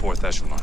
fourth echelon.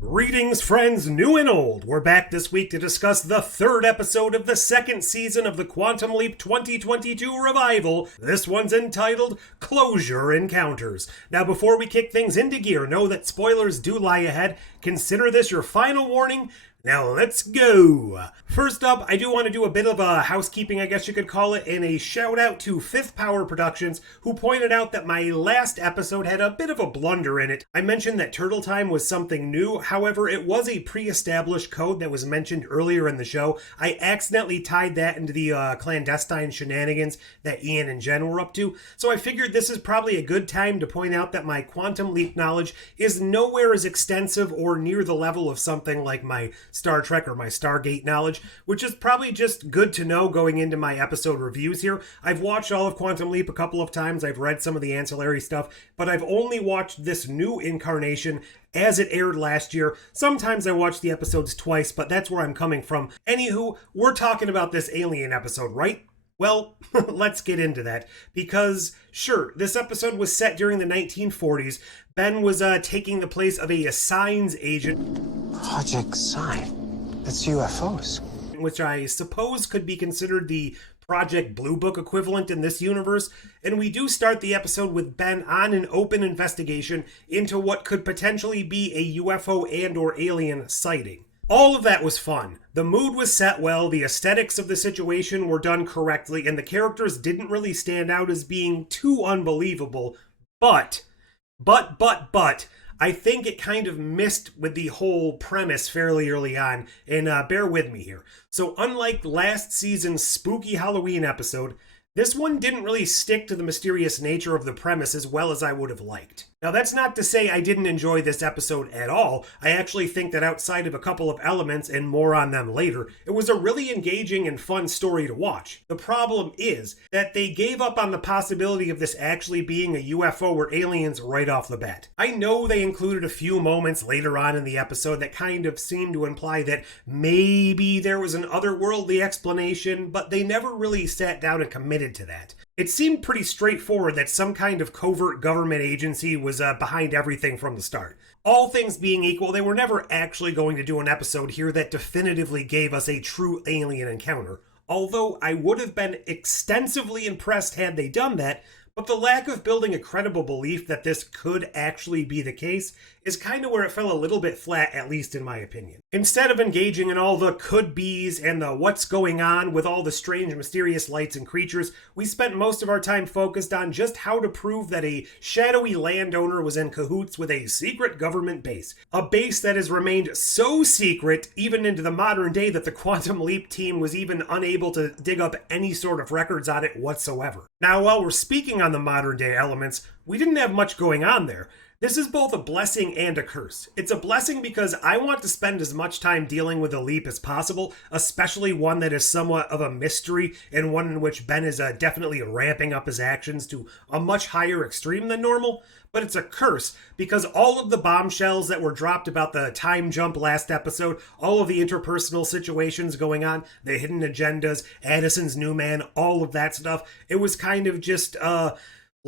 Greetings, friends new and old. We're back this week to discuss the third episode of the second season of the Quantum Leap 2022 revival. This one's entitled Closure Encounters. Now, before we kick things into gear, know that spoilers do lie ahead. Consider this your final warning. Now let's go! First up, I do want to do a bit of a housekeeping, I guess you could call it, and a shout out to Fifth Power Productions, who pointed out that my last episode had a bit of a blunder in it. I mentioned that Turtle Time was something new, however, it was a pre-established code that was mentioned earlier in the show. I accidentally tied that into the clandestine shenanigans that Ian and Jen were up to, so I figured this is probably a good time to point out that my Quantum Leap knowledge is nowhere as extensive or near the level of something like my Star Trek or my Stargate knowledge, which is probably just good to know going into my episode reviews here. I've watched all of Quantum Leap a couple of times, I've read some of the ancillary stuff, but I've only watched this new incarnation as it aired last year. Sometimes I watch the episodes twice, but that's where I'm coming from. Anywho, we're talking about this alien episode, right? Well, let's get into that, because sure, this episode was set during the 1940s. Ben was taking the place of a Signs agent. Project Sign? That's UFOs. Which I suppose could be considered the Project Blue Book equivalent in this universe, and we do start the episode with Ben on an open investigation into what could potentially be a UFO and or alien sighting. All of that was fun. The mood was set well, the aesthetics of the situation were done correctly, and the characters didn't really stand out as being too unbelievable, but, I think it kind of missed with the whole premise fairly early on, and bear with me here. So unlike last season's spooky Halloween episode, this one didn't really stick to the mysterious nature of the premise as well as I would have liked. Now, that's not to say I didn't enjoy this episode at all. I actually think that outside of a couple of elements, and more on them later, it was a really engaging and fun story to watch. The problem is that they gave up on the possibility of this actually being a UFO or aliens right off the bat. I know they included a few moments later on in the episode that kind of seemed to imply that maybe there was an otherworldly explanation, but they never really sat down and committed to that. It seemed pretty straightforward that some kind of covert government agency was behind everything from the start. All things being equal, they were never actually going to do an episode here that definitively gave us a true alien encounter. Although I would have been extensively impressed had they done that, but the lack of building a credible belief that this could actually be the case is kind of where it fell a little bit flat, at least in my opinion. Instead of engaging in all the could-be's and the what's going on with all the strange, mysterious lights and creatures, we spent most of our time focused on just how to prove that a shadowy landowner was in cahoots with a secret government base. A base that has remained so secret, even into the modern day, that the Quantum Leap team was even unable to dig up any sort of records on it whatsoever. Now, while we're speaking on the modern day elements, we didn't have much going on there. This is both a blessing and a curse. It's a blessing because I want to spend as much time dealing with the leap as possible, especially one that is somewhat of a mystery and one in which Ben is definitely ramping up his actions to a much higher extreme than normal. But it's a curse because all of the bombshells that were dropped about the time jump last episode, all of the interpersonal situations going on, the hidden agendas, Addison's new man, all of that stuff, it was kind of just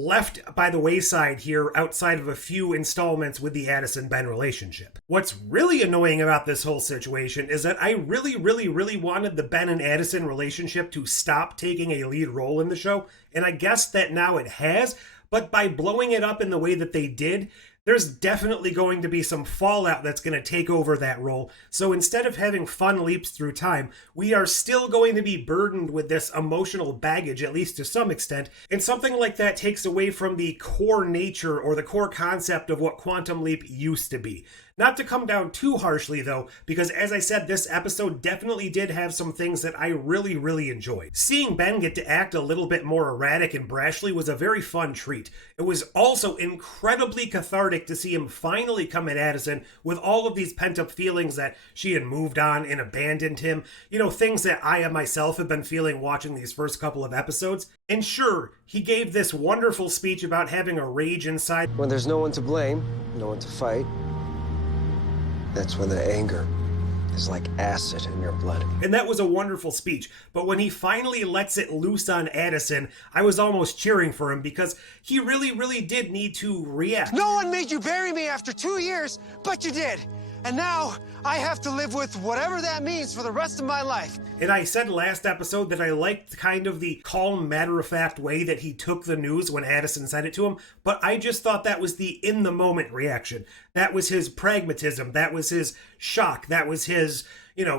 left by the wayside here outside of a few installments with the Addison-Ben relationship. What's really annoying about this whole situation is that I really wanted the Ben and Addison relationship to stop taking a lead role in the show, and I guess that now it has, but by blowing it up in the way that they did, there's definitely going to be some fallout that's going to take over that role. So instead of having fun leaps through time, we are still going to be burdened with this emotional baggage, at least to some extent. And something like that takes away from the core nature or the core concept of what Quantum Leap used to be. Not to come down too harshly though, because as I said, this episode definitely did have some things that I really enjoyed. Seeing Ben get to act a little bit more erratic and brashly was a very fun treat. It was also incredibly cathartic to see him finally come at Addison with all of these pent-up feelings that she had moved on and abandoned him. You know, things that I myself have been feeling watching these first couple of episodes. And sure, he gave this wonderful speech about having a rage inside. When there's no one to blame, no one to fight, that's when the anger is like acid in your blood. And that was a wonderful speech. But when he finally lets it loose on Addison, I was almost cheering for him because he really, really did need to react. No one made you bury me after 2 years, but you did. And now I have to live with whatever that means for the rest of my life. And I said last episode that I liked kind of the calm, matter-of-fact way that he took the news when Addison said it to him, but I just thought that was the in-the-moment reaction. That was his pragmatism. That was his shock. That was his,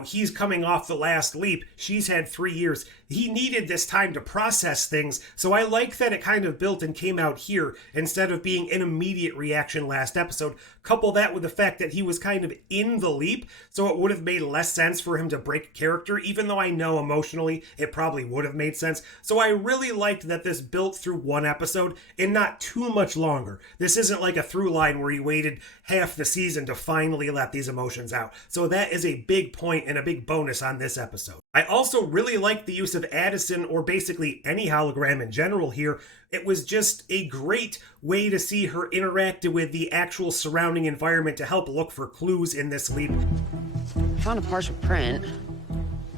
he's coming off the last leap. She's had 3 years. He needed this time to process things, so I like that it kind of built and came out here instead of being an immediate reaction last episode. Couple that with the fact that he was kind of in the leap, so it would have made less sense for him to break character, even though I know emotionally it probably would have made sense. So I really liked that this built through one episode and not too much longer. This isn't like a through line where he waited half the season to finally let these emotions out. So that is a big point and a big bonus on this episode. I also really liked the use of Addison, or basically any hologram in general here. It was just a great way to see her interact with the actual surrounding environment to help look for clues in this leap. I found a partial print.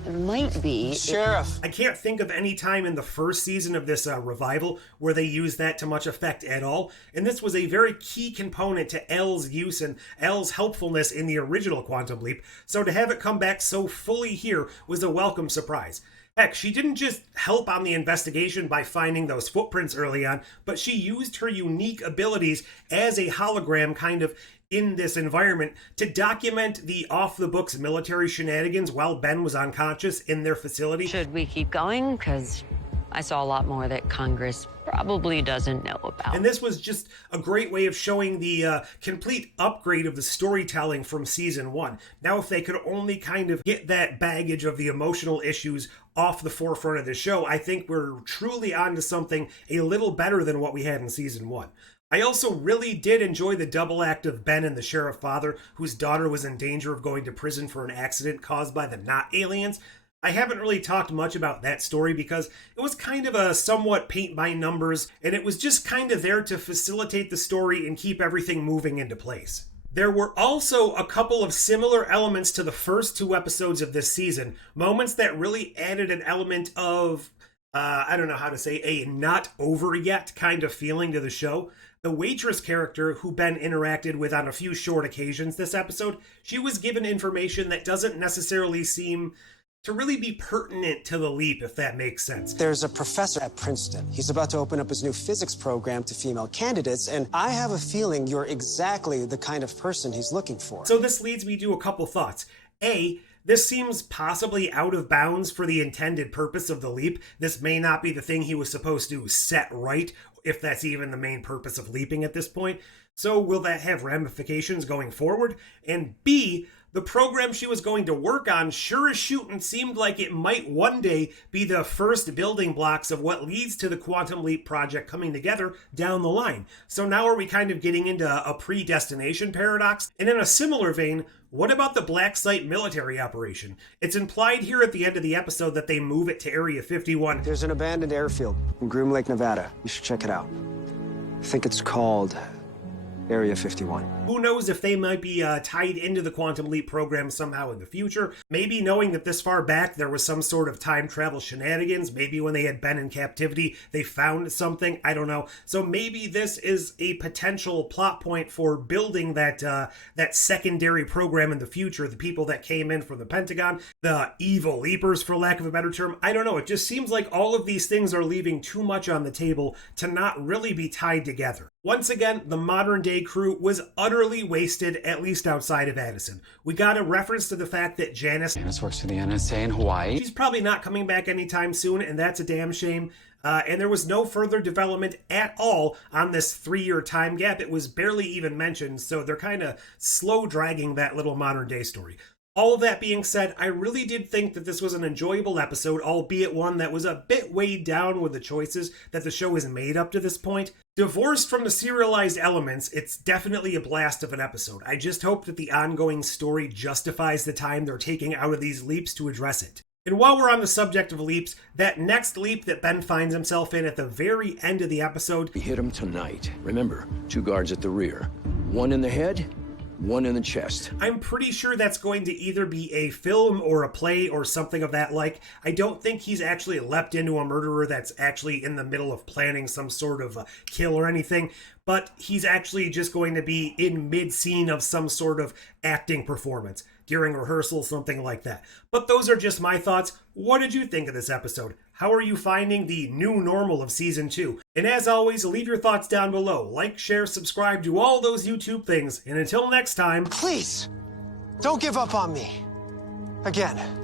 There might be... Sheriff! I can't think of any time in the first season of this revival where they used that to much effect at all, and this was a very key component to Elle's use and Elle's helpfulness in the original Quantum Leap, so to have it come back so fully here was a welcome surprise. Heck, she didn't just help on the investigation by finding those footprints early on, but she used her unique abilities as a hologram kind of in this environment to document the off-the-books military shenanigans while Ben was unconscious in their facility. Should we keep going? Because I saw a lot more that Congress probably doesn't know about. And this was just a great way of showing the complete upgrade of the storytelling from season one. Now, if they could only kind of get that baggage of the emotional issues off the forefront of the show, I think we're truly onto something a little better than what we had in season one. I also really did enjoy the double act of Ben and the sheriff father, whose daughter was in danger of going to prison for an accident caused by the not aliens. I haven't really talked much about that story because it was kind of a somewhat paint by numbers, and it was just kind of there to facilitate the story and keep everything moving into place. There were also a couple of similar elements to the first 2 episodes of this season, moments that really added an element of, I don't know how to say, a not over yet kind of feeling to the show. The waitress character, who Ben interacted with on a few short occasions this episode, she was given information that doesn't necessarily seem to really be pertinent to the leap, if that makes sense. There's a professor at Princeton. He's about to open up his new physics program to female candidates, and I have a feeling you're exactly the kind of person he's looking for. So this leads me to a couple thoughts. A, this seems possibly out of bounds for the intended purpose of the leap. This may not be the thing he was supposed to set right, if that's even the main purpose of leaping at this point. So will that have ramifications going forward? And B, the program she was going to work on sure as shooting seemed like it might one day be the first building blocks of what leads to the Quantum Leap project coming together down the line. So now are we kind of getting into a predestination paradox? And in a similar vein, what about the Black Site military operation? It's implied here at the end of the episode that they move it to Area 51. There's an abandoned airfield in Groom Lake, Nevada. You should check it out. I think it's called Area 51. Who knows if they might be tied into the Quantum Leap program somehow in the future. Maybe knowing that this far back there was some sort of time travel shenanigans. Maybe when they had been in captivity, they found something. I don't know. So maybe this is a potential plot point for building that secondary program in the future. The people that came in from the Pentagon, the evil leapers, for lack of a better term. I don't know. It just seems like all of these things are leaving too much on the table to not really be tied together. Once again, the modern day crew was utterly wasted, at least outside of Addison. We got a reference to the fact that Janice works for the NSA in Hawaii. She's probably not coming back anytime soon, and that's a damn shame. And there was no further development at all on this 3-year time gap. It was barely even mentioned, so they're kind of slow dragging that little modern day story. All of that being said, I really did think that this was an enjoyable episode, albeit one that was a bit weighed down with the choices that the show has made up to this point. Divorced from the serialized elements, it's definitely a blast of an episode. I just hope that the ongoing story justifies the time they're taking out of these leaps to address it. And while we're on the subject of leaps, that next leap that Ben finds himself in at the very end of the episode... We hit him tonight. Remember, 2 guards at the rear. 1 in the head, one in the chest. I'm pretty sure that's going to either be a film or a play or something of that like. I don't think he's actually leapt into a murderer that's actually in the middle of planning some sort of kill or anything, but he's actually just going to be in mid-scene of some sort of acting performance, during rehearsal, something like that. But those are just my thoughts. What did you think of this episode? How are you finding the new normal of Season 2? And as always, leave your thoughts down below. Like, share, subscribe, do all those YouTube things. And until next time... Please, don't give up on me. Again.